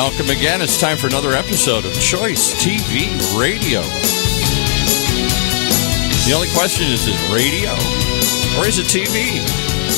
Welcome again. It's time for another episode of ChoiceTV Radio. The only question is radio or is it TV?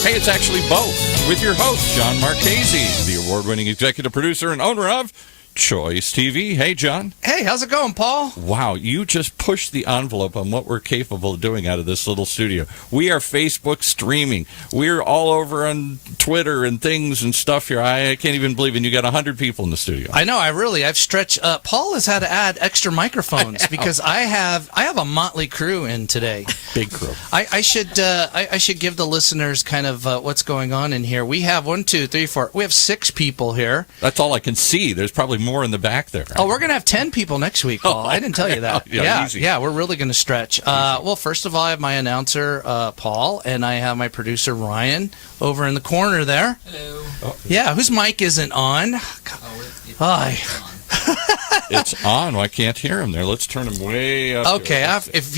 Hey, it's actually both with your host, Jon Marchese, the award-winning executive producer and owner of Choice TV. Hey, John. Hey, how's it going, Paul? Wow, you just pushed the envelope on what we're capable of doing out of this little studio. We are Facebook streaming. We're all over on Twitter and things and stuff here. I can't even believe it. You got 100 people in the studio. I know. I've stretched. Paul has had to add extra microphones because I have a motley crew in today. Big crew. I should give the listeners kind of what's going on in here. We have 1, 2, 3, 4. We have 6 people here. That's all I can see. There's probably more in the back there. Oh, we're going to have 10 people next week, Paul. I didn't tell you that. Yeah, we're really going to stretch. Well, first of all, I have my announcer, Paul, and I have my producer, Ryan, over in the corner there. Hello. Oh. Yeah, whose mic isn't on? It's on. Well, I can't hear him there. Let's turn him way up. Okay,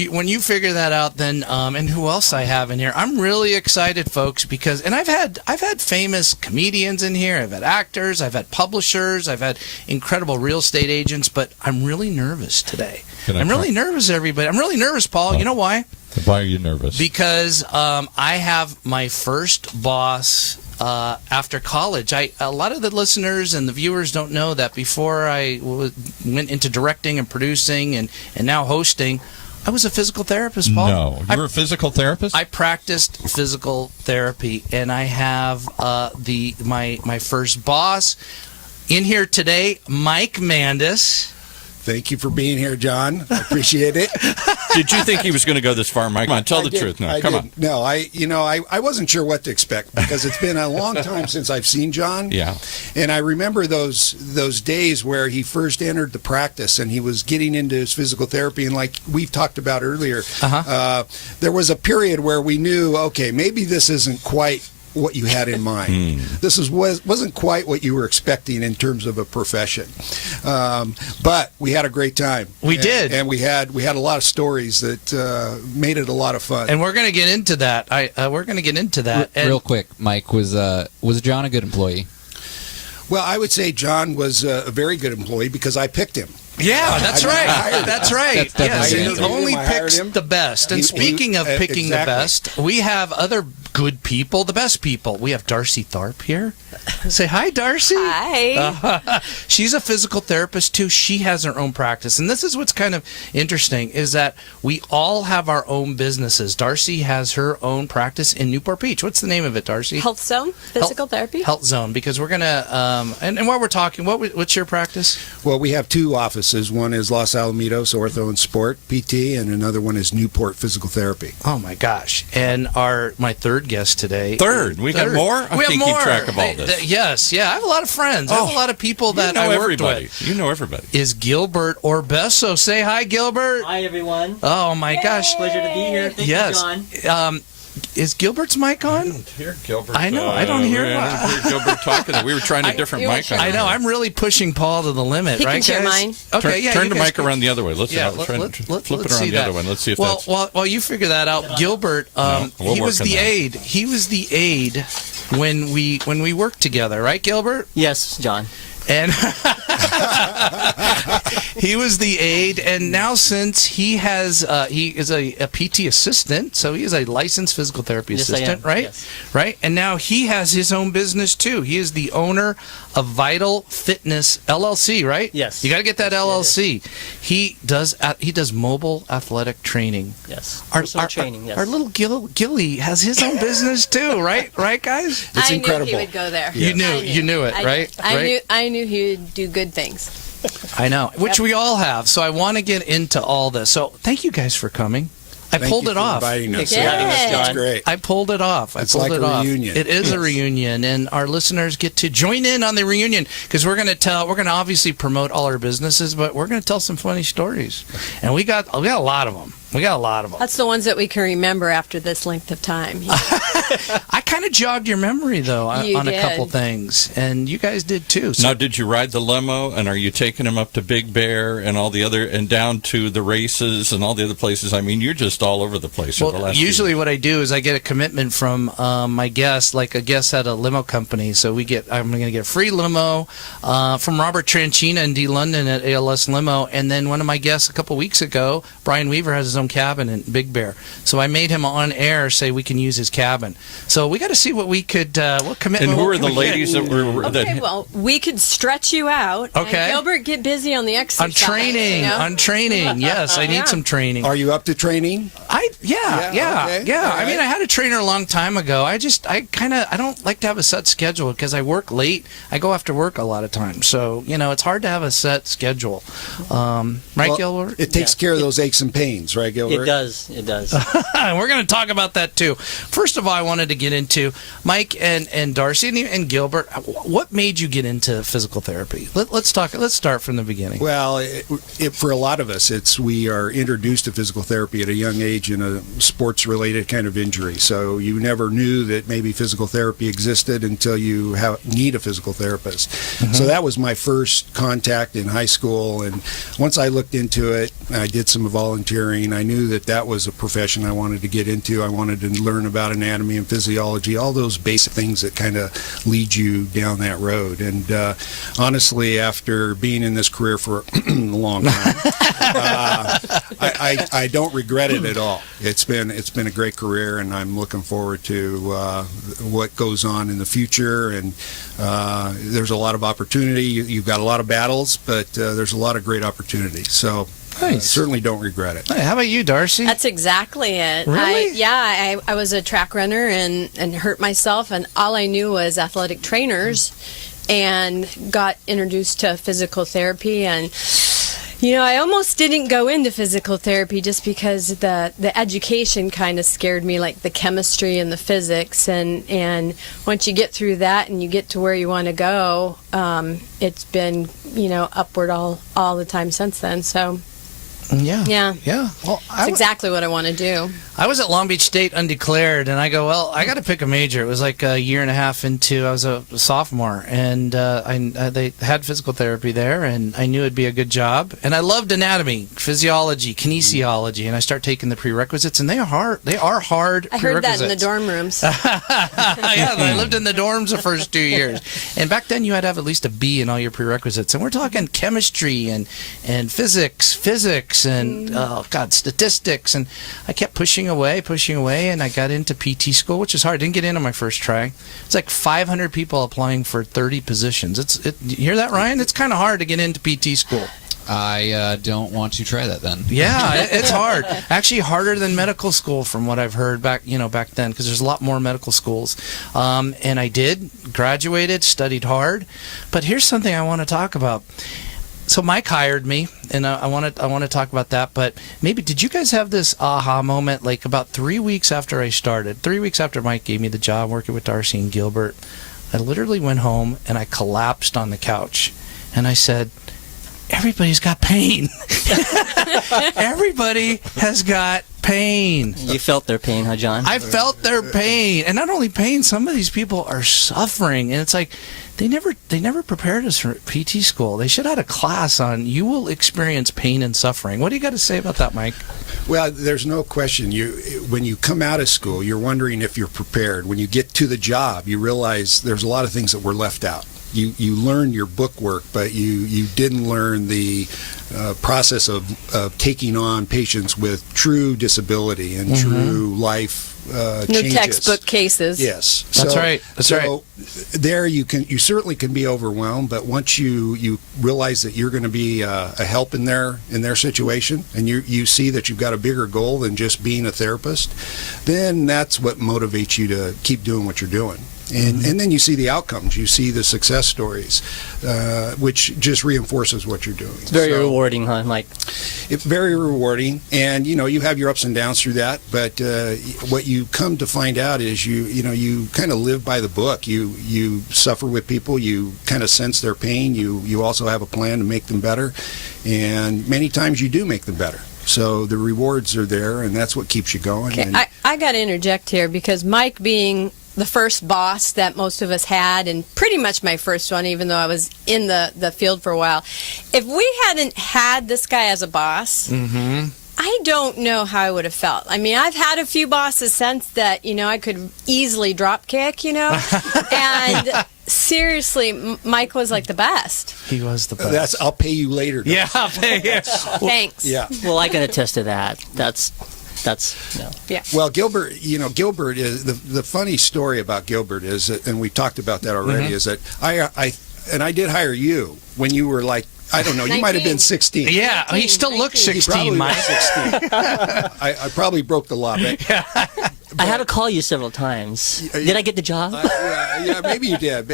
when you figure that out, then and who else I have in here? I'm really excited, folks, because I've had famous comedians in here. I've had actors. I've had publishers. I've had incredible real estate agents. But I'm really nervous today. I'm really nervous, everybody. I'm really nervous, Paul. You know why? Why are you nervous? Because I have my first boss. After college, a lot of the listeners and the viewers don't know that before I went into directing and producing and now hosting, I was a physical therapist, Paul. No, you were a physical therapist? I practiced physical therapy, and I have my first boss in here today, Mike Mandas. Thank you for being here, John. I appreciate it. Did you think he was going to go this far, Mike? Come on, tell the truth now. Come on. No, I wasn't sure what to expect because it's been a long time since I've seen John. Yeah. And I remember those days where he first entered the practice and he was getting into his physical therapy. And like we've talked about earlier, there was a period where we knew, okay, maybe this isn't quite what you had in mind. This wasn't quite what you were expecting in terms of a profession, but we had a great time. We did, and we had a lot of stories that made it a lot of fun. And we're going to get into that. We're going to get into that. Real quick, Mike, was John a good employee? Well, I would say John was a very good employee because I picked him. Yeah, that's right. That's right. Yes, he only picks the best. And speaking of picking the best, we have other good people, the best people. We have Darci Tharp here. Say hi, Darci. Hi. She's a physical therapist, too. She has her own practice. And this is what's kind of interesting, is that we all have our own businesses. Darci has her own practice in Newport Beach. What's the name of it, Darci? Healthzone, physical therapy. Healthzone, because we're going to, and while we're talking, what's your practice? Well, we have 2 offices. One is Los Alamitos, Ortho and Sport, PT, and another one is Newport Physical Therapy. Oh, my gosh. And my third guest today. Third? We got more? I we can't have more. keep track of all this. Yes. Yeah, I have a lot of friends. I have a lot of people that I worked with. You know everybody. Is Gilbert Orbeso. Say hi, Gilbert. Hi, everyone. Oh, my gosh. Pleasure to be here. Thank you, John. Is Gilbert's mic on? I don't hear Gilbert. I know. I don't hear Gilbert talking. We were trying a different mic on. I know. I'm really pushing Paul to the limit, He right, can share guys? mine. Okay, turn the mic around the other way. Let's flip it around the other one. Let's see if that's... Well, you figure that out. Gilbert, he was the aide. He was the aide when we worked together, right, Gilbert? Yes, John. And he was the aide, and now since he is a PT assistant, so he is a licensed physical therapy assistant, right? Yes. Right? And now he has his own business too. He is the owner of Vital Fitness LLC, right? Yes. You got to get that LLC. He does mobile athletic training. Yes. Our training. Yes. Our little Gilly has his own business too, right? Right, guys? It's incredible. I knew he would go there. You knew it, right? I knew he would do good things. I know, which we all have. So I want to get into all this. So thank you guys for coming. I pulled it off. Inviting us. Thanks for having us, John. That's great. I pulled it off. It's like a reunion. It is a reunion, and our listeners get to join in on the reunion because we're going to obviously promote all our businesses, but we're going to tell some funny stories, and we got a lot of them. We got a lot of them. That's the ones that we can remember after this length of time. I kind of jogged your memory, though, You on a did. couple things. And you guys did, too. So Now, did you ride the limo, and are you taking him up to Big Bear and all the other, and down to the races and all the other places? I mean, you're just all over the place. over the well, last few usually years. what I do is I get a commitment from my guest, like a guest at a limo company. So I'm going to get a free limo from Robert Tranchina in D. London at ALS Limo. And then one of my guests a couple weeks ago, Brian Weaver, has his own cabin in Big Bear. So I made him on air say we can use his cabin. So we got to see what we could, what commitment. And who what are can the we get. ladies that were... Okay, well, we could stretch you out. Okay. And Gilbert, get busy on the exercise. On training, you know? on training. Yes, I need Yeah. some training. Are you up to training? Yeah. Okay. All I mean, right. I had a trainer a long time ago. I don't like to have a set schedule because I work late. I go after work a lot of times. So, it's hard to have a set schedule. Right, Well, Gilbert? It takes care of those aches and pains, right, Gilbert? It does. It does. We're going to talk about that too. First of all, I wanted to get into Mike and Darci and Gilbert. What made you get into physical therapy? Let's start from the beginning. Well, for a lot of us, we are introduced to physical therapy at a young age in a sports-related kind of injury. So you never knew that maybe physical therapy existed until you need a physical therapist. So that was my first contact in high school. And once I looked into it, I did some volunteering. I knew that was a profession I wanted to get into. I wanted to learn about anatomy and physiology, all those basic things that kind of lead you down that road. And honestly, after being in this career for a long time, I don't regret it at all. It's been a great career, and I'm looking forward to what goes on in the future. And there's a lot of opportunity. You've got a lot of battles, but there's a lot of great opportunities. So Nice. certainly don't regret it. Hey, how about you, Darci? That's exactly it. Really? I was a track runner and hurt myself, and all I knew was athletic trainers, and got introduced to physical therapy. And I almost didn't go into physical therapy just because the education kind of scared me, like the chemistry and the physics. And once you get through that and you get to where you want to go, it's been upward all the time since then. So Yeah. Well, it's exactly what I want to do. I was at Long Beach State undeclared, and I go, well, I got to pick a major. It was like a year and a half into, I was a sophomore, and they had physical therapy there, and I knew it'd be a good job. And I loved anatomy, physiology, kinesiology, and I start taking the prerequisites, and they are hard. They are hard. I heard that in the prerequisites. dorm rooms. Yeah, I lived in the dorms the first 2 years, and back then you had to have at least a B in all your prerequisites, and we're talking chemistry and physics, and statistics, and I kept pushing away, and I got into PT school, which is hard. I didn't get in on my first try. It's like 500 people applying for 30 positions. You hear that, Ryan? It's kind of hard to get into PT school. I don't want to try that then. Yeah, it's hard. Actually, harder than medical school, from what I've heard back then, because there's a lot more medical schools. And I did, graduated, studied hard. But here's something I want to talk about. So Mike hired me, and I want to talk about that. But maybe, did you guys have this aha moment, like about 3 weeks after I started, 3 weeks after Mike gave me the job working with Darci and Gilbert? I literally went home and I collapsed on the couch, and I said, everybody's got pain. Everybody has got pain. You felt their pain, huh, John? I felt their pain. And not only pain, some of these people are suffering. And it's like, they never prepared us for PT school. They should have had a class on, you will experience pain and suffering. What do you got to say about that, Mike? Well, there's no question. When you come out of school, you're wondering if you're prepared. When you get to the job, you realize there's a lot of things that were left out. You learned your book work, but you didn't learn the process of taking on patients with true disability and true life No changes. textbook cases. Yes, That's right. That's right. There you certainly can be overwhelmed, but once you realize that you're going to be a help in their situation, and you see that you've got a bigger goal than just being a therapist, then that's what motivates you to keep doing what you're doing. And then you see the outcomes, you see the success stories, which just reinforces what you're doing. It's very rewarding, huh, Mike? It's very rewarding, and you have your ups and downs through that. But what you come to find out is you kind of live by the book. You suffer with people. You kind of sense their pain. You also have a plan to make them better, and many times you do make them better. So the rewards are there, and that's what keeps you going. Okay, And I got to interject here because Mike being the first boss that most of us had, and pretty much my first one, even though I was in the field for a while, if we hadn't had this guy as a boss, I don't know how I would have felt. I mean, I've had a few bosses since that, I could easily drop kick, and seriously, Mike was like the best. He was the best. I'll pay you later. Yeah, I'll pay you. Thanks. Yeah. Well, I can attest to that. That's Yeah. Well, Gilbert, Gilbert is the funny story about Gilbert is that, and we talked about that already, is that I did hire you when you were like, I don't know, you might have been 16. Yeah, he still looks 16, Mike. 16. I probably broke the law, but I had to call you several times. Did I get the job? yeah, maybe you did.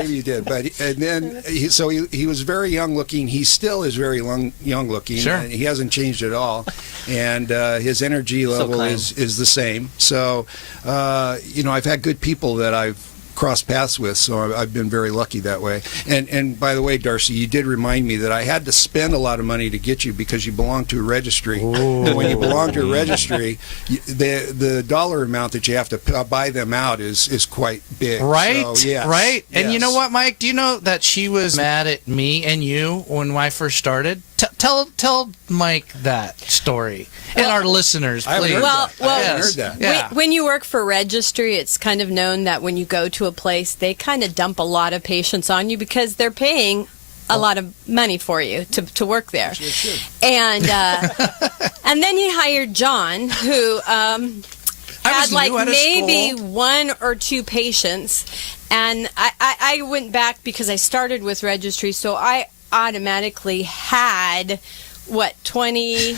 But and then he was very young looking. He still is very young looking. Sure. And he hasn't changed at all, and his energy level is the same. So I've had good people that I've crossed paths with, so I've been very lucky that way. And by the way, Darci, you did remind me that I had to spend a lot of money to get you because you belong to a registry. Ooh. And when you belong to a registry, the dollar amount that you have to buy them out is quite big. Right, so, yes, right. And you yes. know what, Mike? Do you know that she was mad at me and you when I first started? Tell Mike that story and our listeners, I haven't please. heard that. I haven't Yes. heard that. Yeah. When you work for registry, it's kind of known that when you go to a place, they kind of dump a lot of patients on you because they're paying a lot of money for you to work there. And and then you hired Jon, who had like maybe one or two patients. And I went back because I started with registry, so I automatically had 20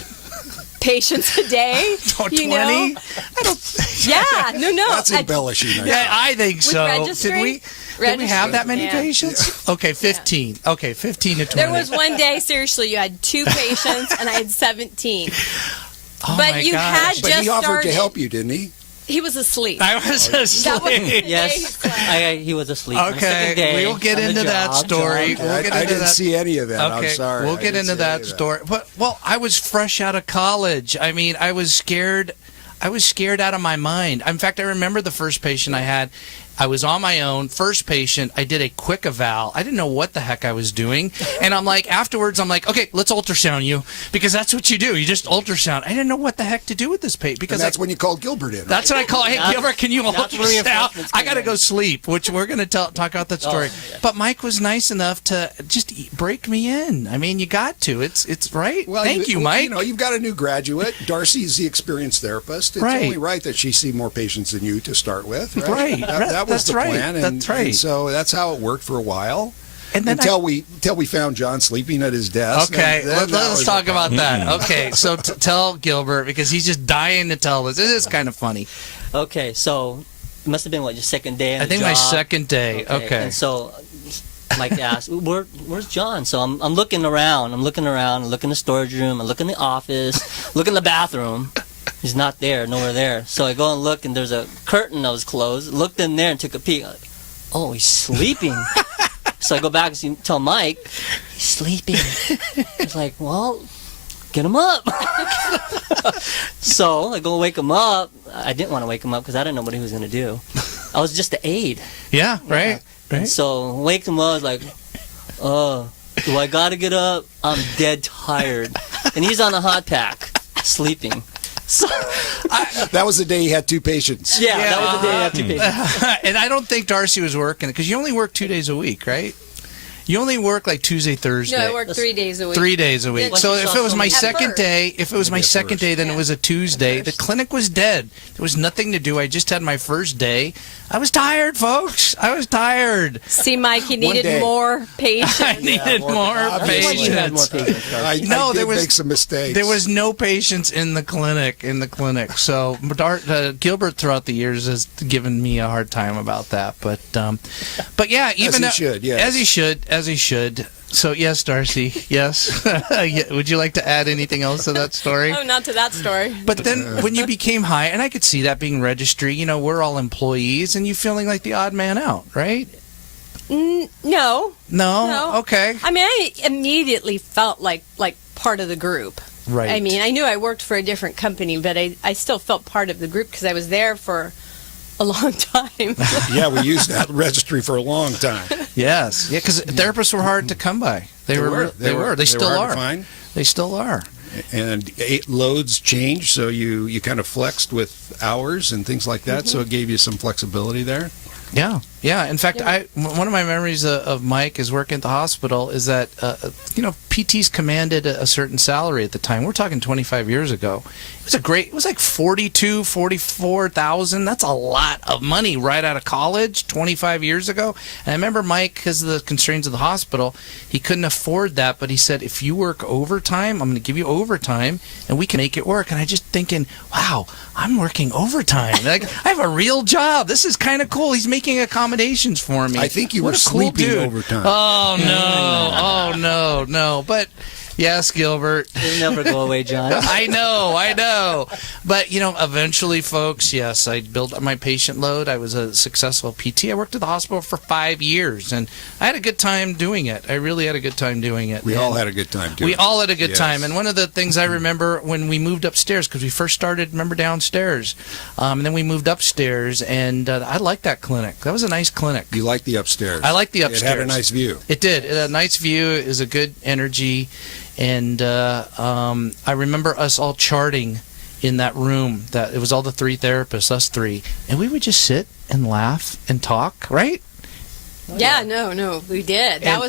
patients a day. 20? I don't. Yeah, no. That's embellishing. Yeah, I think so. registry? Did we have that many Yeah. patients? Okay, 15. Okay, 15 to 20. There was one day, seriously, you had 2 patients and I had 17. Oh but my you gosh. had But just he offered started. to help you, didn't he? He was asleep. I was That was asleep. the day he Yes, slept. he was asleep. on the second Okay, day we'll get on the into that job. story. We'll get I into didn't that. see any of that. Okay, I'm sorry. we'll I get didn't into see any that of story. But I was fresh out of college. I mean, I was scared. I was scared out of my mind. In fact, I remember the first patient I had. I was on my own. First patient, I did a quick eval. I didn't know what the heck I was doing. And I'm like, afterwards, I'm like, okay, let's ultrasound you. Because that's what you do. You just ultrasound. I didn't know what the heck to do with this patient. Because And that's when you called Gilbert in. Right? that's what I call, hey, Gilbert, can you that's where your ultrasound? assessments I come got to in. go sleep, which we're going to talk about that story. yeah. But Mike was nice enough to just break me in. I mean, you got to. It's right. Well, Thank you, Mike. You've got a new graduate. Darci's the experienced therapist. It's Right. only right that she see more patients than you to start with. Right. Right. That was That's the right. plan. That's right. And so that's how it worked for a while. And then until we found Jon sleeping at his desk. Okay, Then that let's was talk the about problem. that. Okay, so tell Gilbert, because he's just dying to tell us. This is kind of funny. Okay, so it must have been your second day. On I think the my job. second day. Okay. And so Mike asked, "Where's Jon?" So I'm looking around. I'm looking in the storage room. I look in the office. Look in the bathroom. He's not there. Nowhere there. So I go and look, and there's a curtain that was closed. Looked in there and took a peek. Like, oh, he's sleeping. So I go back and tell Mike, he's sleeping. He's like, well, get him up. So I go wake him up. I didn't want to wake him up because I didn't know what he was going to do. I was just the aide. Yeah, right. And so wake him up. I was like, do I got to get up? I'm dead tired. And he's on a hot pack, sleeping. So, That was the day he had 2 patients. yeah, that was the day I had 2 patients. And I don't think Darci was working, because you only work 2 days a week, right? You only work like Tuesday, Thursday. No, I work 3 days a week. 3 days a week. Yeah, So if it was my At second first. day, then it was a Tuesday. The clinic was dead. There was nothing to do. I just had my first day. I was tired, folks. I was tired. See, Mike, he One needed day. more patience. I needed more obviously. You had more patience. patients. I No, did there was- make some mistakes. There was no patients in the clinic. So Gilbert throughout the years has given me a hard time about that. But yeah, even he should, yes. as he should. So yes, Darci, yes. Yeah, would you like to add anything else to that story? Oh, not to that story. But then when you became high, and I could see that being registry, we're all employees, and you feeling like the odd man out, right? No. No? No. Okay. I mean, I immediately felt like part of the group. Right. I mean, I knew I worked for a different company, but I still felt part of the group because I was there for a long time. Yeah, we used that registry for a long time. Yes. Yeah, because therapists were hard to come by. They were. They still hard are. to find. They still are. And loads changed, so you kind of flexed with hours and things like that, so it gave you some flexibility there. Yeah, yeah. In fact, one of my memories of Mike is working at the hospital is that PTs commanded a certain salary at the time. We're talking 25 years ago. It was like 44,000. That's a lot of money right out of college 25 years ago. And I remember Mike, because of the constraints of the hospital, he couldn't afford that, but he said, if you work overtime, I'm going to give you overtime and we can make it work. And I just thinking, wow, I'm working overtime. Like, I have a real job. This is kind of cool. He's making accommodations for me. I think you What were a cool sleeping dude. overtime. Oh, no. No. But yes, Gilbert. It'll never go away, John. I know. But, eventually, folks, yes, I built up my patient load. I was a successful PT. I worked at the hospital for 5 years, and I had a good time doing it. I really had a good time doing it. We all had a good time doing it. We all had a good Yes. time. And one of the things I remember when we moved upstairs, because we first started, downstairs, and then we moved upstairs, and I liked that clinic. That was a nice clinic. You liked the upstairs. I liked the upstairs. It had a nice view. It did. It had a nice view. It was a good energy. And I remember us all charting in that room. That it was all the three therapists, us three, and we would just sit and laugh and talk, right? Yeah, no, we did. That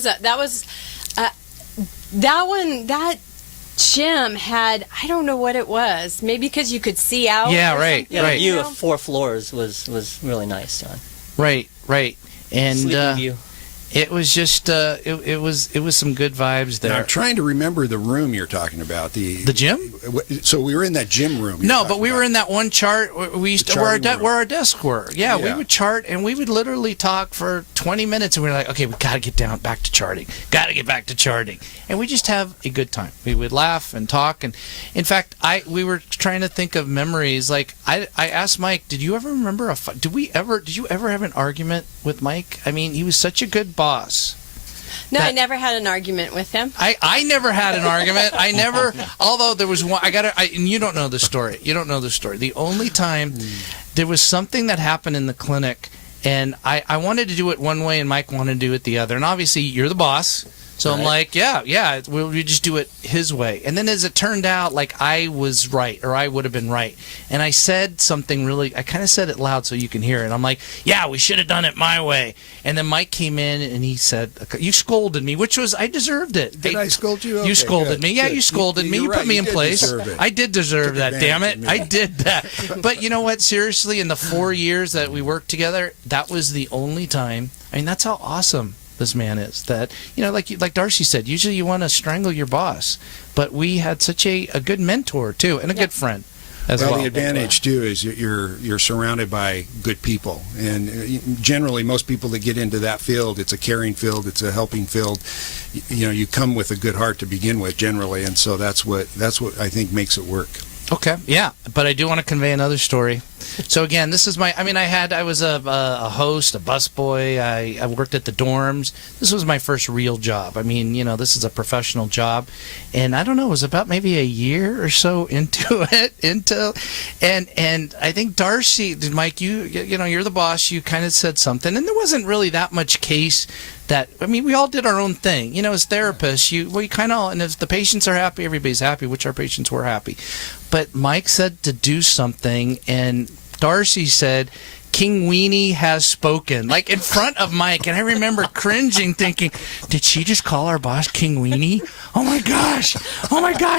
gym had, I don't know what it was. Maybe because you could see out. Yeah, or right, something, Yeah, right. the view of 4 floors was really nice, John. Right. And Sleeping view. it was just it was some good vibes there. Now, I'm trying to remember the room you're talking about. The gym? So we were in that gym room. No, but we were in that one chart. We used to, where our desks were. Yeah, we Yeah. would chart, and we would literally talk for 20 minutes, and we were like, okay, we got to get back to charting. And we just have a good time. We would laugh and talk, and in fact, we were trying to think of memories. Like I asked Mike, did you ever remember did you ever have an argument with Mike? I mean, he was such a good boss. No, I never had an argument with him. I never had an argument. I never, although there was one, and you don't know the story. The only time there was something that happened in the clinic, and I wanted to do it one way and Mike wanted to do it the other. And obviously you're the boss. So I'm like, yeah, we just do it his way. And then as it turned out, like I was right, or I would have been right. And I said something I kind of said it loud so you can hear it. I'm like, yeah, we should have done it my way. And then Mike came in and he said, you scolded me, which was, I deserved it. Did I scold you? Okay, you scolded me. Yeah, good. you scolded me. You're You put right, me you in did place. deserve it. I did deserve that, damn it. advantage of me. I did that. But you know what? Seriously, in the 4 years that we worked together, that was the only time. I mean, that's how awesome this man is. That, like Darci said, usually you want to strangle your boss, but we had such a good mentor too, and a good friend as well. The advantage too is you're surrounded by good people, and generally most people that get into that field, it's a caring field, it's a helping field. You come with a good heart to begin with generally, and so that's what I think makes it work. Okay, yeah, but I do want to convey another story. So again, this is I was a host, a busboy. I worked at the dorms. This was my first real job. I mean, this is a professional job, and I don't know, it was about maybe a year or so into it. And I think Darci, Mike, you're the boss. You kind of said something, and there wasn't really that much case. We all did our own thing. As therapists, we kind of, and if the patients are happy, everybody's happy, which our patients were happy. But Mike said to do something, and Darci said, King Weenie has spoken, like in front of Mike. And I remember cringing, thinking, did she just call our boss King Weenie? Oh my gosh,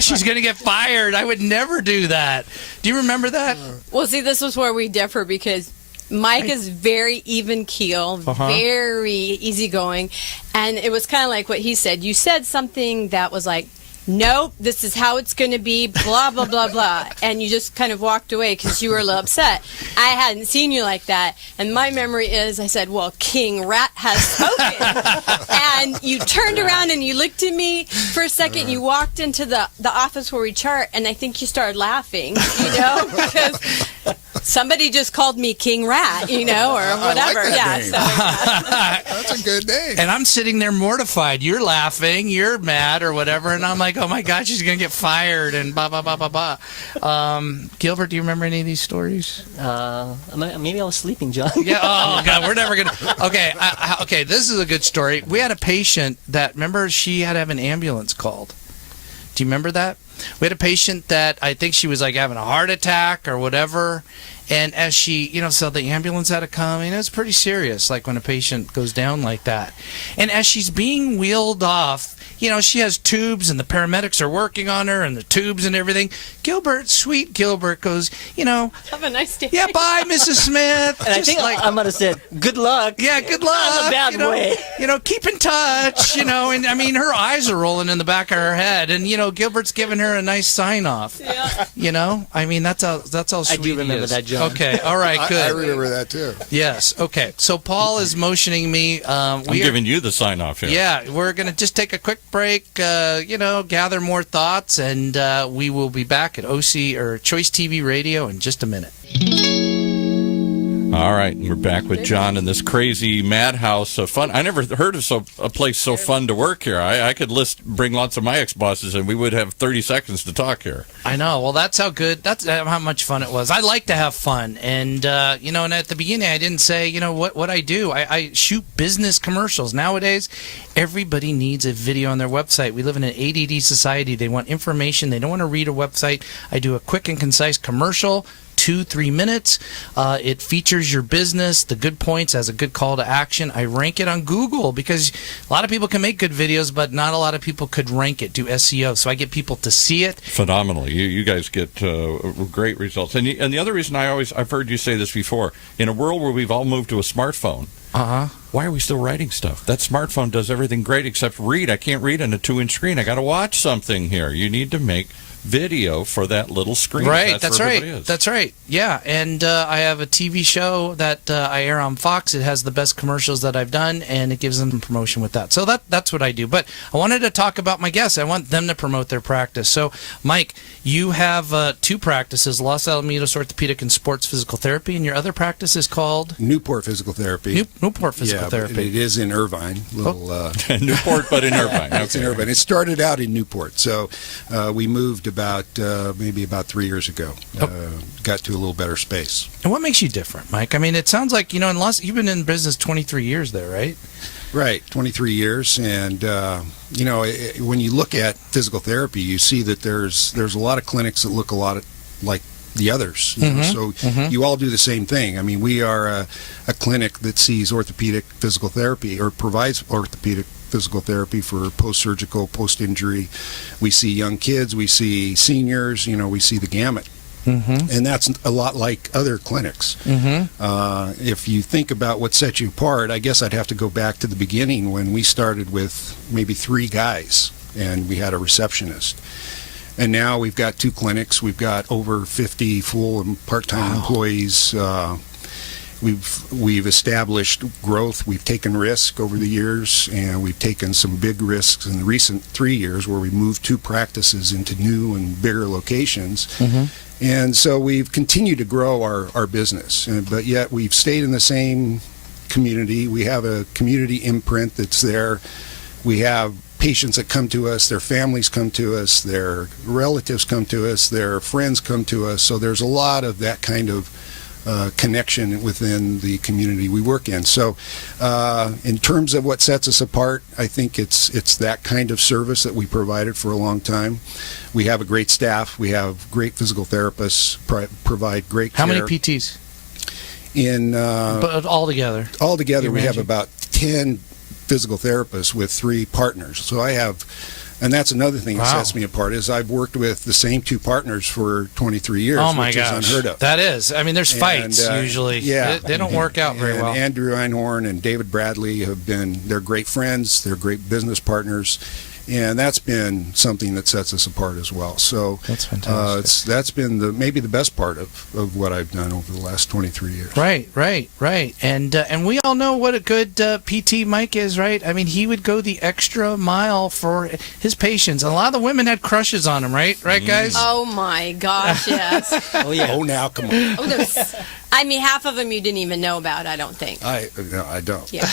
she's going to get fired. I would never do that. Do you remember that? Well, see, this was where we differ because Mike is very even keel, very easygoing, and it was kind of like what he said. You said something that was like, nope, this is how it's going to be, blah, blah, blah, blah. And you just kind of walked away because you were a little upset. I hadn't seen you like that. And my memory is I said, well, King Rat has spoken. And you turned around and you looked at me for a second. You walked into the office where we chart, and I think you started laughing, because Somebody just called me King Rat, or whatever. I like that name. So That's a good name. And I'm sitting there mortified. You're laughing, you're mad or whatever, and I'm like, oh my God, she's going to get fired and blah, blah, blah, blah, blah. Gilbert, do you remember any of these stories? Maybe I was sleeping, John. Yeah. Oh God, we're never gonna. Okay. This is a good story. We had a patient that, remember, she had to have an ambulance called. Do you remember that? We had a patient that I think she was like having a heart attack or whatever. And as she, so the ambulance had to come, and it's pretty serious, like when a patient goes down like that. And as she's being wheeled off, she has tubes, and the paramedics are working on her, and the tubes and everything. Sweet Gilbert goes, have a nice day. yeah, bye, Mrs. Smith. And I think I might have said, good luck. Yeah, good luck. Not in a bad way. Keep in touch, and I mean, her eyes are rolling in the back of her head, and, Gilbert's giving her a nice sign off. Yeah. I mean, that's how sweet I do remember that, John. Okay, all right, good. I remember that too. Yes, okay. So Paul is motioning me. I'm giving you the sign off here. Yeah, we're going to just take a quick break, gather more thoughts, and we will be back at OC or Choice TV Radio in just a minute. All right, we're back with John in this crazy madhouse of fun. I never heard of a place so fun to work here. I could bring lots of my ex-bosses, and we would have 30 seconds to talk here. I know. Well, that's how much fun it was. I like to have fun, and and at the beginning I didn't say, what I do. I shoot business commercials. Nowadays, everybody needs a video on their website. We live in an ADD society. They want information. They don't want to read a website. I do a quick and concise commercial. 2-3 minutes. It features your business, the good points, as a good call to action. I rank it on Google because a lot of people can make good videos, but not a lot of people could rank it, do SEO. So I get people to see it. Phenomenal. You guys get great results. And the other reason I've heard you say this before, in a world where we've all moved to a smartphone, why are we still writing stuff? That smartphone does everything great except read. I can't read on a 2-inch screen. I got to watch something here. You need to make video for that little screen. Right, that's right. That's right. Yeah, and I have a TV show that I air on Fox. It has the best commercials that I've done, and it gives them promotion with that. So that's what I do. But I wanted to talk about my guests. I want them to promote their practice. So, Mike, you have 2 practices, Los Alamitos Orthopedic and Sports Physical Therapy, and your other practice is called? Newport Physical Therapy. Newport Physical Therapy. It is in Irvine. Newport, but in Irvine. Okay. It's in Irvine. It started out in Newport. So we moved about 3 years ago. Got to a little better space. And what makes you different, Mike? I mean, it sounds like, you've been in business 23 years there, right? Right, 23 years. And, when you look at physical therapy, you see that there's a lot of clinics that look a lot like the others. You all do the same thing. I mean, we are a clinic that sees orthopedic physical therapy or provides orthopedic physical therapy for post-surgical, post-injury. We see young kids, we see seniors, we see the gamut. And that's a lot like other clinics. If you think about what sets you apart, I guess I'd have to go back to the beginning when we started with maybe 3 guys and we had a receptionist. And now we've got 2 clinics. We've got over 50 full and part-time employees. We've established growth. We've taken risk over the years, and we've taken some big risks in the recent 3 years where we moved 2 practices into new and bigger locations. And so we've continued to grow our business, but yet we've stayed in the same community. We have a community imprint that's there. We have patients that come to us, their families come to us, their relatives come to us, their friends come to us. So there's a lot of that kind of connection within the community we work in. So in terms of what sets us apart, I think it's that kind of service that we provided for a long time. We have a great staff. We have great physical therapists, provide great care. How many PTs? But altogether? Altogether, we have about 10 physical therapists with 3 partners. So I have... And that's another thing that sets me apart is I've worked with the same 2 partners for 23 years, which is unheard of. That is. I mean, there's fights usually. Yeah. They don't work out very well. Andrew Einhorn and David Bradley they're great friends. They're great business partners. and that's been something that sets us apart as well. So That's fantastic. that's been maybe the best part of what I've done over the last 23 years. Right. And we all know what a good PT Mike is, right? I mean, he would go the extra mile for his patients. A lot of the women had crushes on him, right? Right, guys? Oh my gosh, yes. Oh yeah. Oh, now come on. Oh, I mean, half of them you didn't even know about, I don't think. No, I don't. Yeah.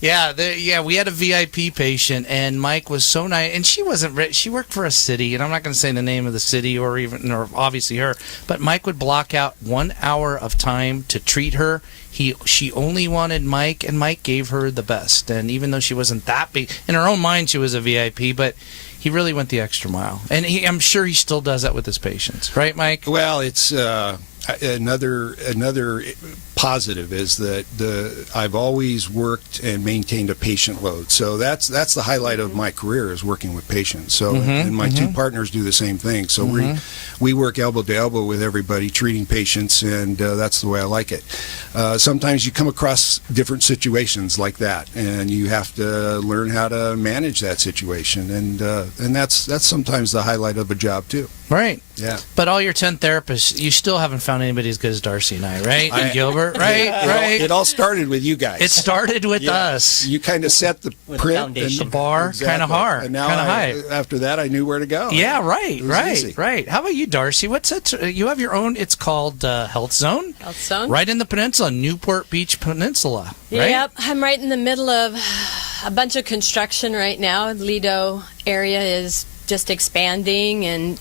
Yeah, we had a VIP patient, and Mike was so nice. And she wasn't. She worked for a city, and I'm not going to say the name of the city or obviously her. But Mike would block out 1 hour of time to treat her. She only wanted Mike, and Mike gave her the best. And even though she wasn't that big, in her own mind, she was a VIP, but he really went the extra mile. And I'm sure he still does that with his patients, right, Mike? Well, it's another positive is that I've always worked and maintained a patient load. So that's the highlight of my career is working with patients. So and my two partners do the same thing. So we work elbow to elbow with everybody treating patients, and that's the way I like it. Sometimes you come across different situations like that, and you have to learn how to manage that situation, and that's sometimes the highlight of a job too. Right. Yeah. But all your 10 therapists, you still haven't found anybody as good as Darci and I, right? And Gilbert, right? It all started with you guys. It started with us. You kind of set the With print foundation. and The bar, kind of hard, and now kind of high. after that, I knew where to go. Yeah, right. It was easy. How about you, Darci? What's it? You have your own. It's called Healthzone. Healthzone. Right in the peninsula, Newport Beach Peninsula. Right? Yep, I'm right in the middle of a bunch of construction right now. Lido area is just expanding, and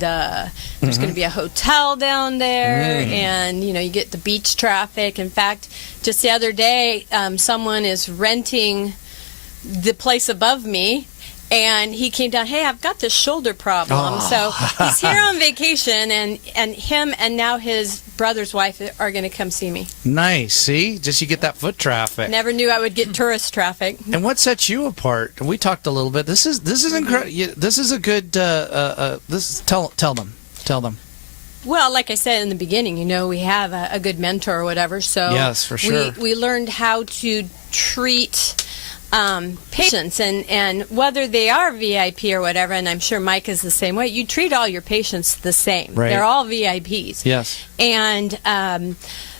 there's going to be a hotel down there, and you get the beach traffic. In fact, just the other day, someone is renting the place above me, and he came down, hey, I've got this shoulder problem. So he's here on vacation, and him and now his brother's wife are going to come see me. Nice. See, just you get that foot traffic. Never knew I would get tourist traffic. And what sets you apart? We talked a little bit. This is incredible. This is a good. Tell them. Well, like I said in the beginning, we have a good mentor or whatever. So yes, for sure. We learned how to treat patients, and whether they are VIP or whatever, and I'm sure Mike is the same way, you treat all your patients the same. Right. They're all VIPs. Yes. And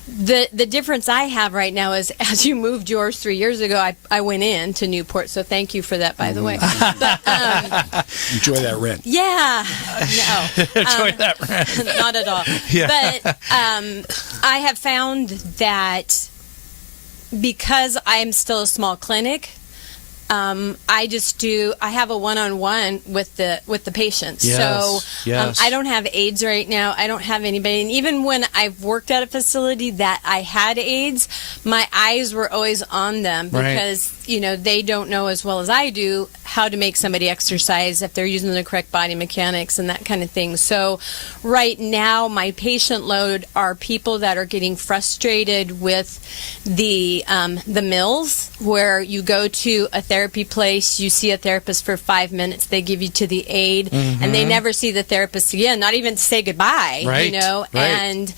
the difference I have right now is, as you moved yours 3 years ago, I went in to Newport, so thank you for that, by the way. But, Enjoy that rent. yeah. No. Enjoy that rent. Not at all. Yeah. But I have found that because I'm still a small clinic, I have a one-on-one with the patients. Yes, yes. I don't have aides right now. I don't have anybody. And even when I've worked at a facility that I had aides, my eyes were always on them because, they don't know as well as I do how to make somebody exercise if they're using the correct body mechanics and that kind of thing. So right now, my patient load are people that are getting frustrated with the mills, where you go to a therapy place, you see a therapist for 5 minutes, they give you to the aide, and they never see the therapist again, not even to say goodbye, Right. And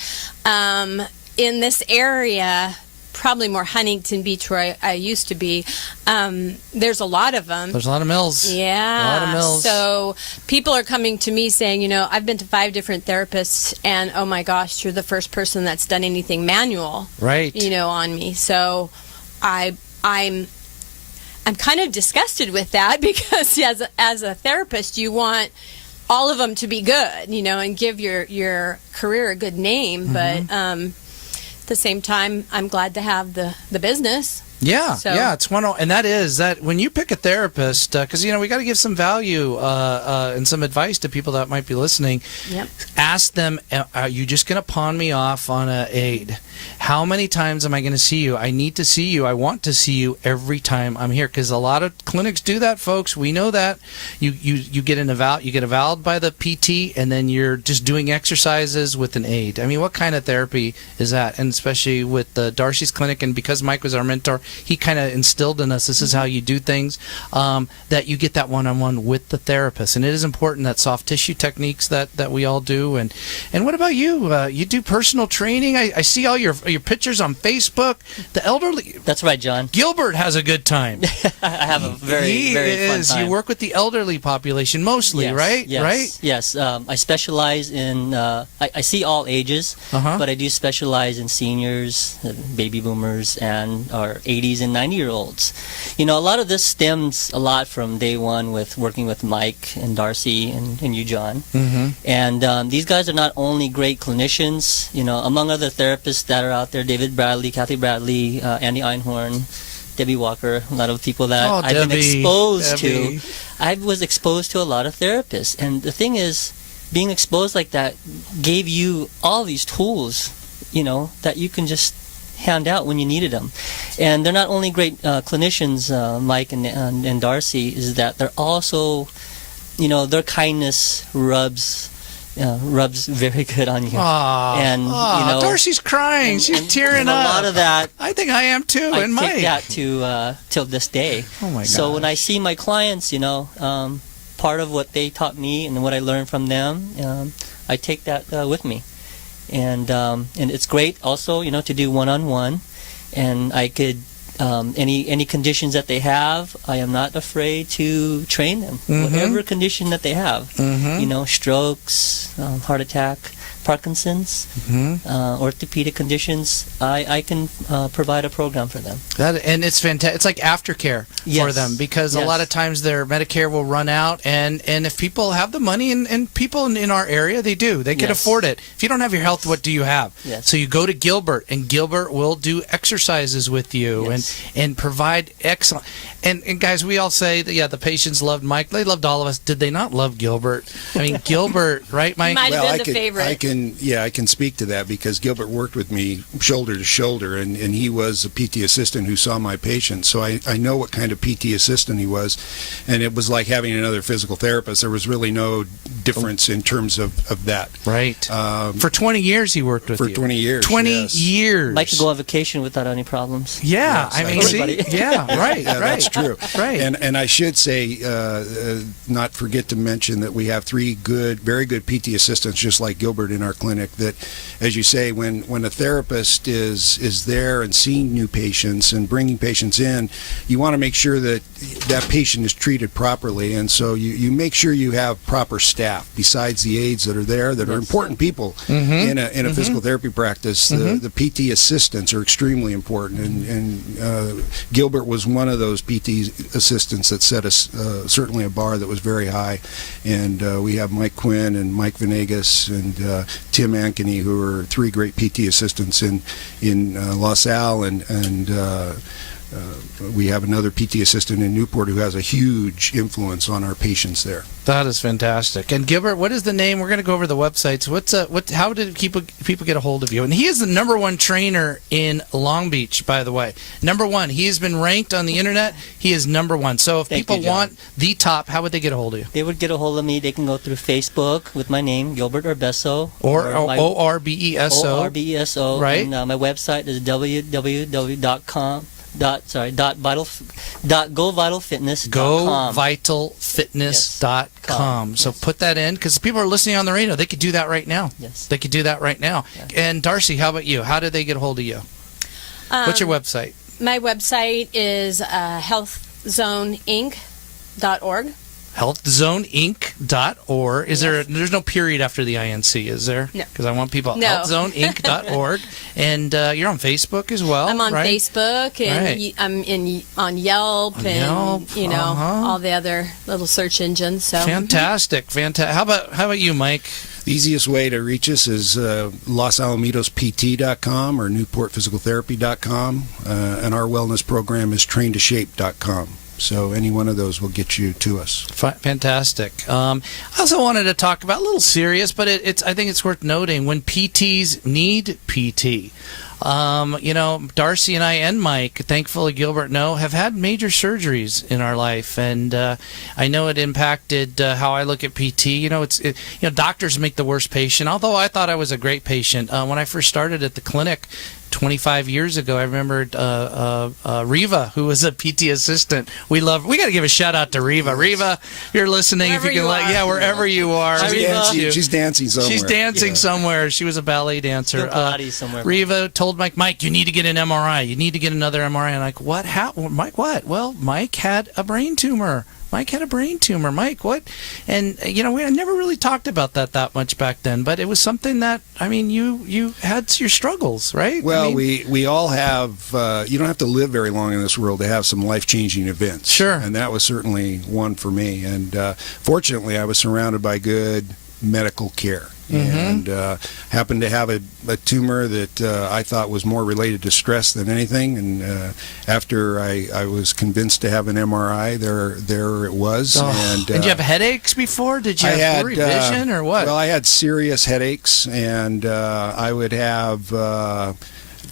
in this area, probably more Huntington Beach where I used to be, there's a lot of them. There's a lot of mills. Yeah. A lot of mills. So people are coming to me saying, I've been to 5 different therapists, and oh my gosh, you're the first person that's done anything manual, Right. on me. So I'm kind of disgusted with that because as a therapist, you want all of them to be good, and give your career a good name. But at the same time, I'm glad to have the business. Yeah, So- yeah, it's one, and that is that when you pick a therapist, because we got to give some value and some advice to people that might be listening. Yep. Ask them, are you just going to pawn me off on an aide? How many times am I going to see you? I need to see you. I want to see you every time I'm here, because a lot of clinics do that, folks. We know that you get evaluated by the PT, and then you're just doing exercises with an aide. I mean, what kind of therapy is that? And especially with the Darci's clinic, and because Mike was our mentor, he kind of instilled in us, this is how you do things, that you get that one-on-one with the therapist. And it is important, that soft tissue techniques that we all do. And what about you? You do personal training. I see all your pictures on Facebook. The elderly. That's right, John. Gilbert has a good time. I have a very fun time. You work with the elderly population mostly, Yes, right? Yes, right? Yes. I specialize in, I see all ages, but I do specialize in seniors, baby boomers, and our 80s and 90-year-olds. You know, a lot of this stems a lot from day one with working with Mike and Darci and you, John. And these guys are not only great clinicians, you know, among other therapists that are out there, David Bradley, Kathy Bradley, Andy Einhorn, Debbie Walker, a lot of people that I've been exposed to. I was exposed to a lot of therapists. And the thing is, being exposed like that gave you all these tools, you know, that you can just hand out when you needed them. And they're not only great clinicians, Mike and Darci, is that they're also, you know, their kindness rubs very good on you. And you know, Darci's crying. She's tearing up. A lot of that. I think I am too. I and take Mike. that to till this day. Oh my God. So when I see my clients, you know, part of what they taught me and what I learned from them, I take that with me. And it's great also, you know, to do one-on-one, and I could any conditions that they have, I am not afraid to train them. Whatever condition that they have, you know, strokes, heart attack, Parkinson's, orthopedic conditions, I can provide a program for them. And it's fantastic. It's like aftercare for them, because a lot of times their Medicare will run out, and if people have the money, and people in our area, they can afford it. If you don't have your health, what do you have? So you go to Gilbert, and Gilbert will do exercises with you and provide excellent. And guys, we all say that, the patients loved Mike. They loved all of us. Did they not love Gilbert? I mean, Gilbert, right, Mike? Might have been the favorite. I can speak to that, because Gilbert worked with me shoulder to shoulder, and he was a PT assistant who saw my patients. So I know what kind of PT assistant he was, and it was like having another physical therapist. There was really no difference in terms of that. Right. For 20 years he worked with you. For 20 years. 20 years. Mike could go on vacation without any problems. Yeah, Yes, I mean, right. That's true. Right. And I should say, not forget to mention that we have 3 very good PT assistants, just like Gilbert, in our clinic, that, as you say, when a therapist is there and seeing new patients and bringing patients in, you want to make sure that that patient is treated properly. And so you make sure you have proper staff besides the aides that are there, that are important people in a physical therapy practice. The PT assistants are extremely important, and Gilbert was one of those PT assistants that set us certainly a bar that was very high. And we have Mike Quinn and Mike Venegas and Tim Ankeny, who are 3 great PT assistants in LaSalle, and we have another PT assistant in Newport who has a huge influence on our patients there. That is fantastic. And Gilbert, what is the name? We're going to go over the websites. How did people get a hold of you? And he is the #1 trainer in Long Beach, by the way. #1. He has been ranked on the internet. He is #1. So if people want the top, how would they get a hold of you? They would get a hold of me. They can go through Facebook with my name, Gilbert Orbeso. Or Orbeso. Orbeso. Right. And my website is www.govitalfitness.com. GoVitalFitness.com. So put that in, because people are listening on the radio. They could do that right now. Yes. They could do that right now. Yeah. And Darci, how about you? How do they get a hold of you? What's your website? My website is healthzoneinc.org. Healthzoneinc.org. There's no period after the INC, is there? No. Because I want people. No. Healthzoneinc.org. And you're on Facebook as well. I'm on right? Facebook, and I'm on Yelp, all the other little search engines. So fantastic. How about you, Mike? The easiest way to reach us is LosAlamidosPT.com or NewportPhysicalTherapy.com, and our wellness program is TrainToShape.com. So any one of those will get you to us. Fantastic. I also wanted to talk about, a little serious, but I think it's worth noting, when PTs need PT. Darci and I and Mike, thankfully Gilbert have had major surgeries in our life, and I know it impacted how I look at PT. Doctors make the worst patient. Although I thought I was a great patient when I first started at the clinic 25 years ago, I remember Riva, who was a PT assistant. We got to give a shout out to Riva. Riva, if you're listening, Wherever if you can, you like, are. yeah, wherever you are. She's dancing somewhere. She's dancing somewhere. She was a ballet dancer. Doing Pilates somewhere. Riva told Mike, you need to get an MRI. You need to get another MRI. And I'm like, what? How? Mike, what? Well, Mike had a brain tumor. Mike, what? And, we never really talked about that much back then, but it was something that, you had your struggles, right? Well, we all have, you don't have to live very long in this world to have some life-changing events. Sure. And that was certainly one for me. And fortunately, I was surrounded by good medical care. And happened to have a tumor that I thought was more related to stress than anything. And after I was convinced to have an MRI, there it was. And did you have headaches before? Did you have blurry vision or what? Well, I had serious headaches, and I would have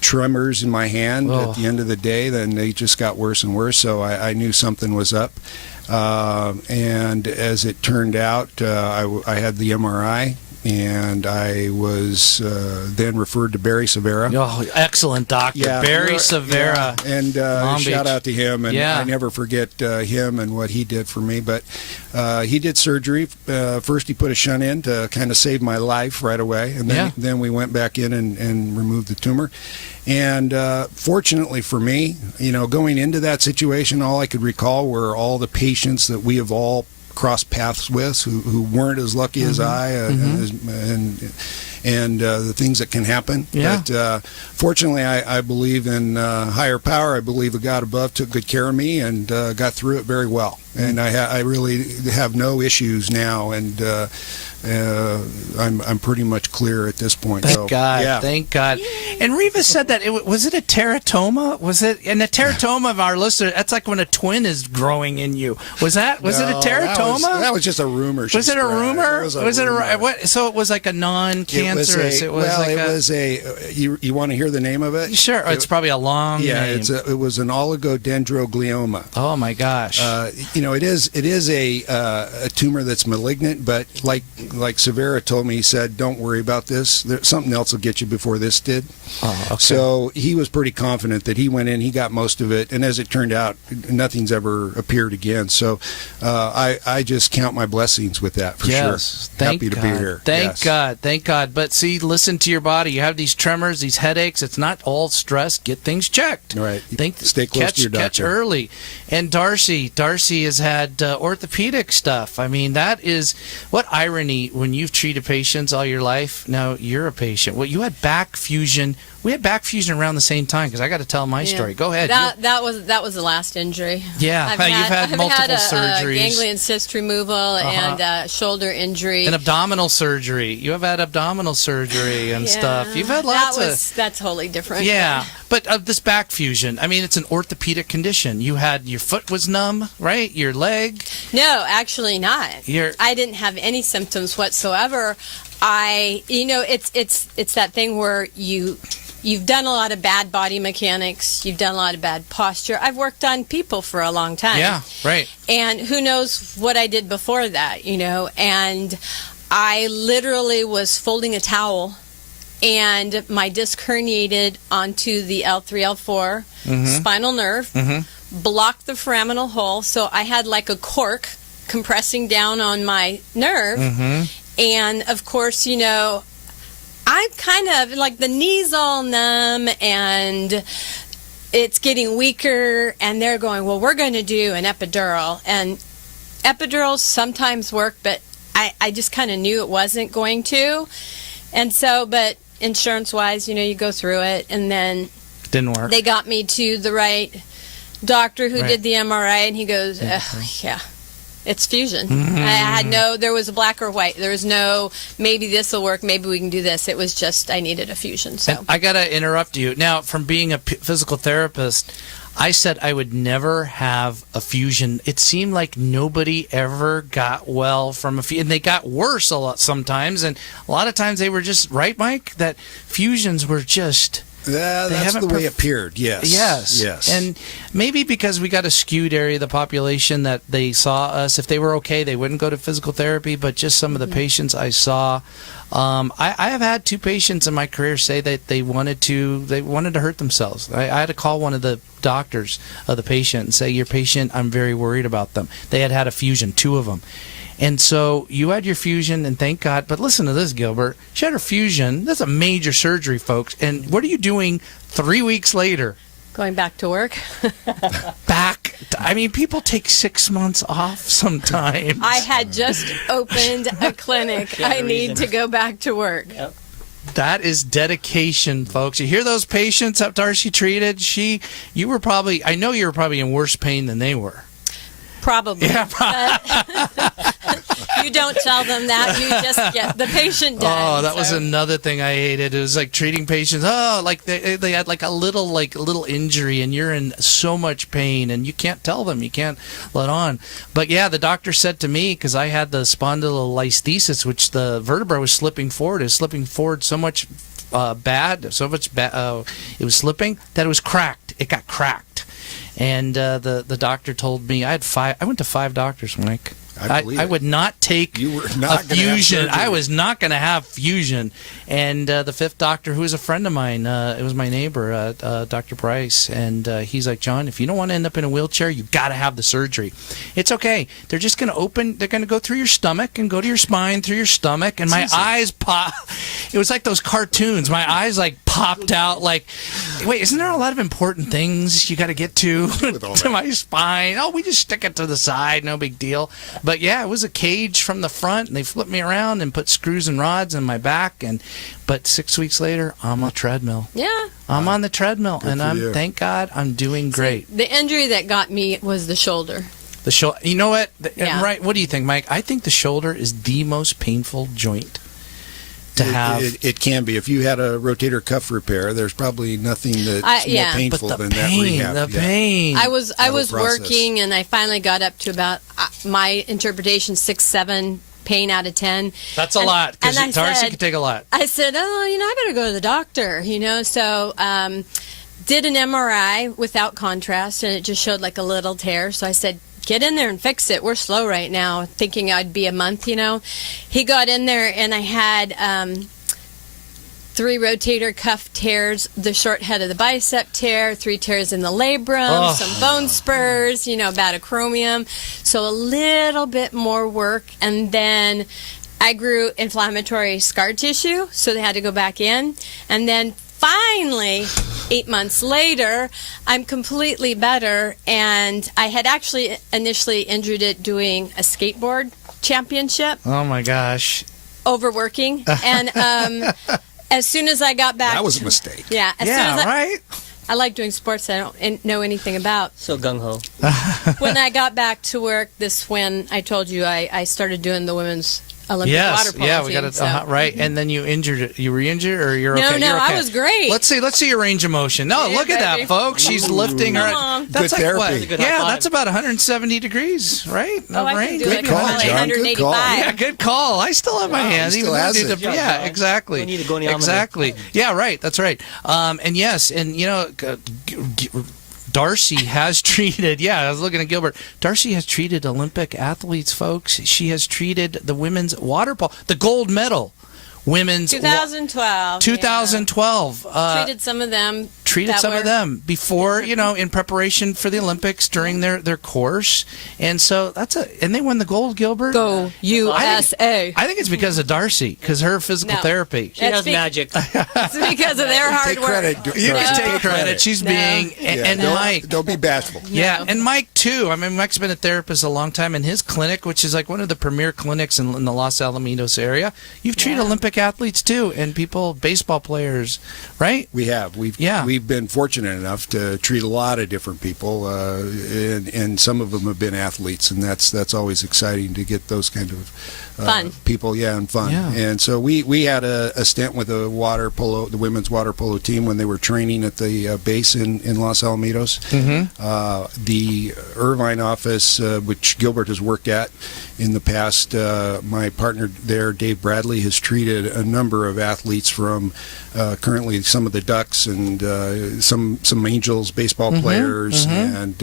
tremors in my hand at the end of the day. Then they just got worse and worse, so I knew something was up. And as it turned out, I had the MRI. And I was then referred to Barry Severa. Oh, excellent doctor, Barry Severa. Yeah. And shout out to him. And I never forget him and what he did for me. But he did surgery. First, he put a shunt in to kind of save my life right away. And then we went back in and removed the tumor. And fortunately for me, going into that situation, all I could recall were all the patients that we have all crossed paths with who weren't as lucky as I, and the things that can happen. Yeah. But fortunately, I believe in higher power. I believe the God above took good care of me and got through it very well. And I really have no issues now, and I'm pretty much clear at this point. Thank God. Thank God. And Riva said that was it a teratoma? Was it? And the teratoma of our listener, that's like when a twin is growing in you. Was it a teratoma? That was just a rumor. Was it a rumor? Was it a what? So it was like a non-cancerous. You want to hear the name of it? Sure. It's probably a long name. It was an oligodendroglioma. Oh my gosh. It is a tumor that's malignant, but like Severa told me, he said, "Don't worry about this. Something else will get you before this did." Oh, okay. So he was pretty confident that he went in, he got most of it, and as it turned out, nothing's ever appeared again. So I just count my blessings with that for sure. Happy to be here. Thank God. But see, listen to your body. You have these tremors, these headaches. It's not all stress. Get things checked. Right. Stay close to your doctor. Catch early. And Darci has had orthopedic stuff. That is what irony when you've treated patients all your life. Now you're a patient. Well, you had back fusion. We had back fusion around the same time because I got to tell my story. Go ahead. That was the last injury. Yeah, you've had multiple surgeries. Ganglion cyst removal and shoulder injury. And abdominal surgery. You have had abdominal surgery and stuff. You've had lots That's totally different. Yeah, but this back fusion, it's an orthopedic condition. You had your foot was numb, right? Your leg? No, actually not. I didn't have any symptoms whatsoever. It's that thing where you've done a lot of bad body mechanics. You've done a lot of bad posture. I've worked on people for a long time. Yeah, right. And who knows what I did before that, And I literally was folding a towel, and my disc herniated onto the L3, L4 spinal nerve, blocked the foraminal hole. So I had like a cork compressing down on my nerve. And, of course, I'm kind of like the knee's all numb and it's getting weaker, and they're going, well, we're going to do an epidural. And epidurals sometimes work, but I just kind of knew it wasn't going to. And so, but insurance-wise, you go through it, and then didn't work. They got me to the right doctor who did the MRI, and he goes, yeah. It's fusion. I had there was a black or white. There was no, maybe this will work, maybe we can do this. It was just, I needed a fusion. So and I got to interrupt you. Now, from being a physical therapist, I said I would never have a fusion. It seemed like nobody ever got well from a fusion. And they got worse a lot sometimes. And a lot of times they were just, right, Mike? That fusions were just That's the way it appeared. Yes. Yes. And maybe because we got a skewed area of the population that they saw us. If they were okay, they wouldn't go to physical therapy. But just some of the patients I saw, I have had 2 patients in my career say that they wanted to hurt themselves. I had to call one of the doctors of the patient and say, "Your patient, I'm very worried about them." They had a fusion, 2 of them. And so you had your fusion, and thank God. But listen to this, Gilbert. She had her fusion. That's a major surgery, folks. And what are you doing 3 weeks later? Going back to work. I mean, people take 6 months off sometimes. I had just opened a clinic. I need to go back to work. Yep. That is dedication, folks. You hear those patients that Darci treated? I know you were probably in worse pain than they were. Probably. Yeah, you don't tell them that. You just get the patient done. Oh, that was another thing I hated. It was like treating patients. Oh, like they had like a little injury, and you're in so much pain, and you can't tell them. You can't let on. But yeah, the doctor said to me, because I had the spondylolisthesis, which the vertebra was slipping forward. It was slipping forward so much bad. It was slipping that it was cracked. It got cracked. And the doctor told me I went to 5 doctors, Mike. I would not take a fusion. I was not going to have fusion. And the 5th doctor, who was a friend of mine, it was my neighbor, Dr. Price, and he's like, "John, if you don't want to end up in a wheelchair, you got to have the surgery. It's okay. They're just going to they're going to go through your stomach and go to your spine, through your stomach." And my eyes pop. It was like those cartoons. My eyes like popped out like, wait, isn't there a lot of important things you got to get to my spine? Oh, we just stick it to the side. No big deal. But yeah, it was a cage from the front, and they flipped me around and put screws and rods in my back. But 6 weeks later, I'm on the treadmill. Yeah. I'm on the treadmill, and thank God, I'm doing great. See, the injury that got me was the shoulder. The shoulder. You know what? Right. What do you think, Mike? I think the shoulder is the most painful joint to have. It can be. If you had a rotator cuff repair, there's probably nothing that's more painful than that rehab. The pain. I was working, and I finally got up to about my interpretation 6, 7 pain out of 10. That's a lot, because Darci can take a lot. I said, I better go to the doctor, so did an MRI without contrast, and it just showed like a little tear. So I said, get in there and fix it. We're slow right now, thinking I'd be a month, He got in there, and I had 3 rotator cuff tears, the short head of the bicep tear, 3 tears in the labrum, some bone spurs, about acromion. So a little bit more work. And then I grew inflammatory scar tissue, so they had to go back in. And then finally, 8 months later, I'm completely better. And I had actually initially injured it doing a skateboard championship. Oh, my gosh. Overworking. And as soon as I got back... That was a mistake. Yeah. Right? I like doing sports I don't know anything about. So gung-ho. When I got back to work, when I told you I started doing the women's Olympic water polo team. We got it right. And then you injured it. You re-injured, or you're okay? No, you're okay. I was great. Let's see your range of motion. No, look at that, folks. She's lifting her. That's good therapy. What? Yeah, that's about 170 degrees, right? I can do good it call, probably John. 185. Good call. Yeah, good call. I still have my hands. He still has it. Yeah, exactly. Don't need a goniometer. Exactly. Yeah, right. That's right. And yes, and Darci has treated, I was looking at Gilbert. Darci has treated Olympic athletes, folks. She has treated the women's water polo, the gold medal women's 2012. 2012. Treated some of them. Before, in preparation for the Olympics during their course. And so and they won the gold, Gilbert. Go USA. I think it's because of Darci, because her physical therapy. She has magic. It's because of their hard work. You can take credit. She's being, and Mike. Don't be bashful. Yeah, and Mike too. I mean, Mike's been a therapist a long time, and his clinic, which is like one of the premier clinics in the Los Alamitos area, you've treated Olympic athletes too, and baseball players, right? We have. We've been fortunate enough to treat a lot of different people, and some of them have been athletes, and that's always exciting to get those kind of fun people, and fun. Yeah. And so we had a stint with the women's water polo team when they were training at the base in Los Alamitos. Mm-hmm. The Irvine office, which Gilbert has worked at, in the past. My partner there, Dave Bradley, has treated a number of athletes from currently some of the Ducks and some Angels baseball players and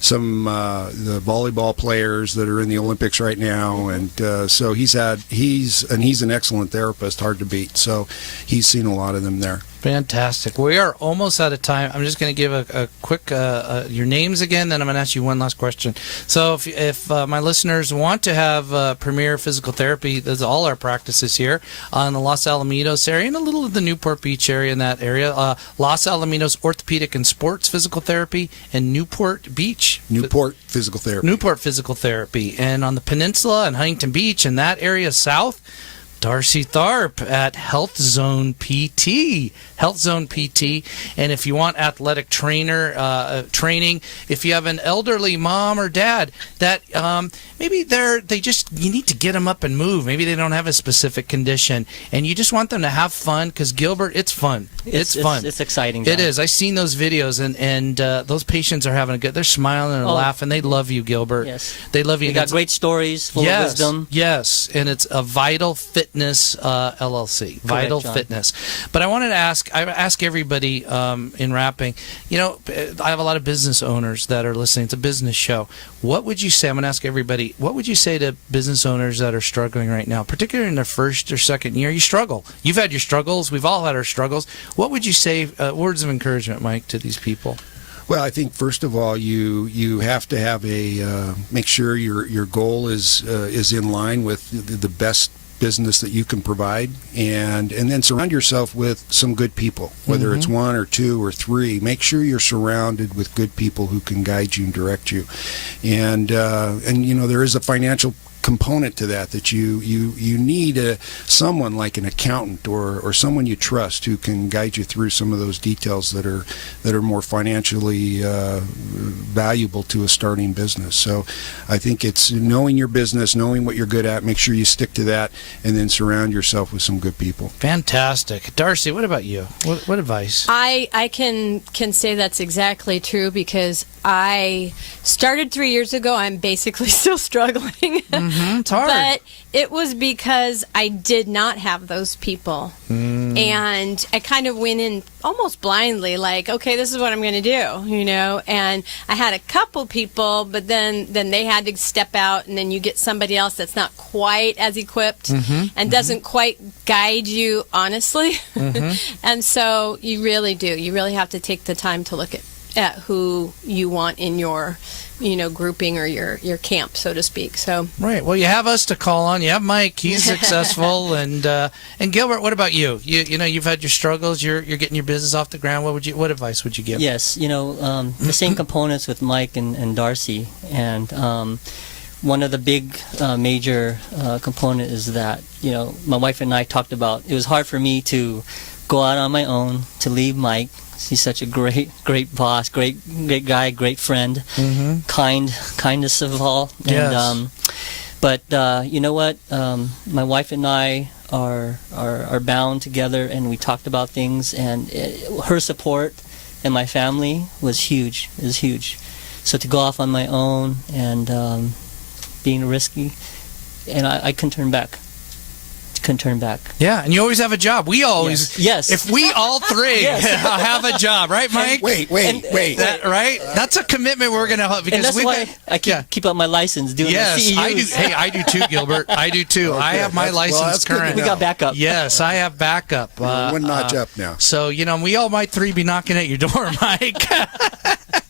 some the volleyball players that are in the Olympics right now. And so he's an excellent therapist, hard to beat. So he's seen a lot of them there. Fantastic. We are almost out of time. I'm just going to give a quick your names again, then I'm going to ask you one last question. So if my listeners want to have Premier Physical Therapy, there's all our practices here on the Los Alamitos area and a little of the Newport Beach area in that area. Los Alamitos Orthopedic and Sports Physical Therapy and Newport Beach. Newport Physical Therapy. Newport Physical Therapy. And on the peninsula and Huntington Beach and that area south, Darci Tharp at Healthzone PT. Healthzone PT. And if you want athletic training, if you have an elderly mom or dad that maybe you need to get them up and move. Maybe they don't have a specific condition, and you just want them to have fun because Gilbert, it's fun. It's fun. It's exciting. John. It is. I've seen those videos, and those patients are having a good. They're smiling and laughing. They love you, Gilbert. Yes. They love you. You got great stories full of wisdom. Yes, and it's a Vital Fitness LLC. Vital Fitness. But I wanted to ask everybody in wrapping. You know, I have a lot of business owners that are listening. It's a business show. What would you say? I'm going to ask everybody. What would you say to business owners that are struggling right now, particularly in their first or second year? You struggle. You've had your struggles. We've all had our struggles. What would you say, words of encouragement, Mike, to these people? Well, I think first of all, you have to have make sure your goal is in line with the best business that you can provide, and then surround yourself with some good people, whether it's one or two or three. Make sure you're surrounded with good people who can guide you and direct you, and you know, there is a financial component to that you need someone like an accountant or someone you trust who can guide you through some of those details that are more financially valuable to a starting business. So I think it's knowing your business, knowing what you're good at, make sure you stick to that, and then surround yourself with some good people. Fantastic. Darci, what about you? What advice? I can say that's exactly true because I started 3 years ago. I'm basically still struggling. It's hard. But it was because I did not have those people. And I kind of went in almost blindly, like, okay, this is what I'm going to do, you know. And I had a couple people, but then they had to step out, and then you get somebody else that's not quite as equipped and doesn't quite guide you honestly. And so you really do. You really have to take the time to look at who you want in your, you know, grouping or your camp, so to speak. So right. Well, you have us to call on. You have Mike. He's successful, and Gilbert. What about you? You know, you've had your struggles. You're getting your business off the ground. What advice would you give? Yes, you know, the same components with Mike and Darci, and one of the big major component is that, you know, my wife and I talked about. It was hard for me to go out on my own, to leave Mike. He's such a great boss, great guy, great friend, kindness of all. Yes. And, but you know what? My wife and I are bound together, and we talked about things. And her support and my family was huge. It was huge. So to go off on my own and being risky, and I couldn't turn back. Yeah, and you always have a job. We always, yes. If we all three have a job, right, Mike? Wait. That, right? That's a commitment we're going to have, because and that's why I keep up my license doing yes, the CEUs. I do. Hey, I do too, Gilbert. I do too. Okay, I have my license current. We got backup. Yes, I have backup. One notch up now. So, you know, we all might three be knocking at your door, Mike.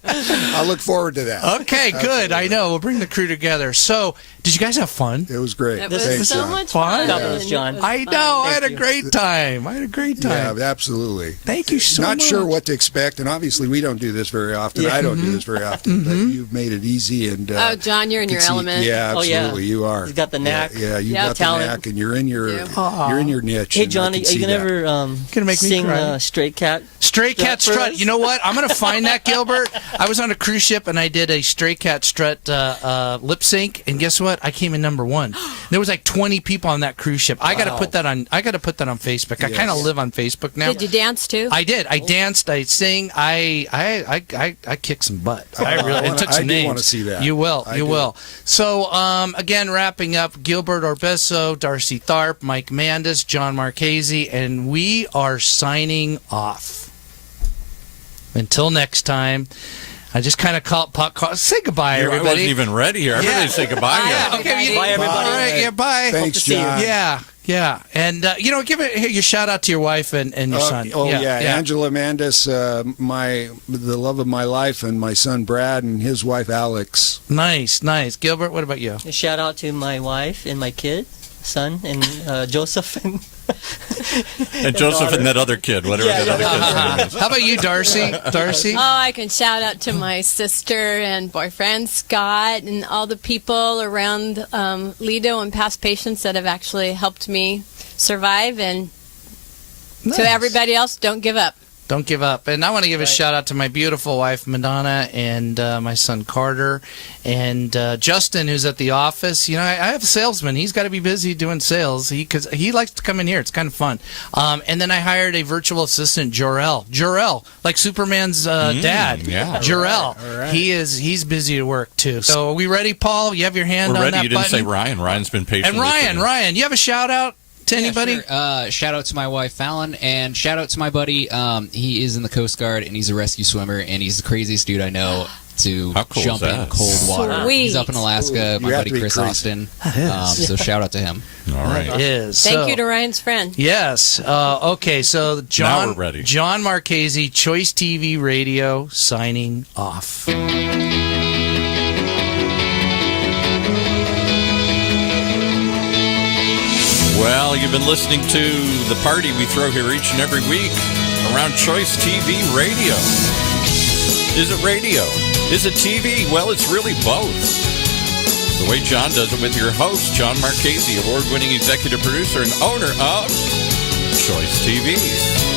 I look forward to that. Okay, good. I know. We'll bring the crew together. So, did you guys have fun? It was great. it was Thanks, so John. much Fun? fun. Fabulous, John. I know. I had a great time. Yeah, absolutely. Thank you so much. Not sure what to expect, and obviously we don't do this very often. I don't do this very often, but you've made it easy. And Oh, John, you're in your element. Yeah, absolutely, Oh, yeah. you are. He's got the knack. Yeah, you Yep. got Talent. the knack, and you're in your You niche. Hey, and I John, are can you see gonna that. ever Gonna make me sing cry. Stray Cat? Stray Cat for Strut. us? You know what? I'm going to find that, Gilbert. I was on a cruise ship and I did a Stray Cat Strut lip sync, and guess what? I came in number 1. There was like 20 people on that cruise ship. I got to put that on. I got to put that on Facebook. I kind of live on Facebook now. Did you dance too? I did. I danced. I sing. I kicked some butt. I really took some names. I want to see that. You will. You will. So again, wrapping up, Gilbert Orbeso, Darci Tharp, Mike Mandas, Jon Marchese, and we are signing off. Until next time. I just kind of say goodbye, everybody. I wasn't even ready here. Everybody say goodbye. Bye, Okay. Bye, everybody. All right. Yeah. Bye. Thanks, John. Yeah. And give your shout out to your wife and your son. Angela Mandas, the love of my life, and my son Brad and his wife Alex. Nice. Gilbert, what about you? A shout out to my wife and my kid, son, and Joseph and Joseph and that other kid, whatever that other kid's name is. How about you, Darci? Oh, I can shout out to my sister and boyfriend, Scott, and all the people around Lido and past patients that have actually helped me survive. And to everybody else, don't give up. Don't give up. And I want to give a shout out to my beautiful wife, Madonna, and my son, Carter, and Justin, who's at the office. I have a salesman. He's got to be busy doing sales because he likes to come in here. It's kind of fun. And then I hired a virtual assistant, Jor-El, like Superman's dad. Yeah. Jor-El. All right. He's busy at work, too. So are we ready, Paul? You have your hand We're on ready. that You didn't button? say Ryan. Ryan's been patient. And Ryan, you have a shout out? To anybody? Sure. Shout out to my wife Fallon, and shout out to my buddy. He is in the Coast Guard, and he's a rescue swimmer, and he's the craziest dude I know to How cool jump is in that? cold water. Sweet. He's up in Alaska. Ooh, My you have buddy to be Chris crazy. Austin. So shout out to him. All right. It is. Thank you to Ryan's friend. Yes. Okay, so Now we're ready. Jon Marchese, Choice TV Radio, signing off. Well, you've been listening to the party we throw here each and every week around Choice TV Radio. Is it radio? Is it TV? Well, it's really both. The way John does it with your host, Jon Marchese, award-winning executive producer and owner of Choice TV.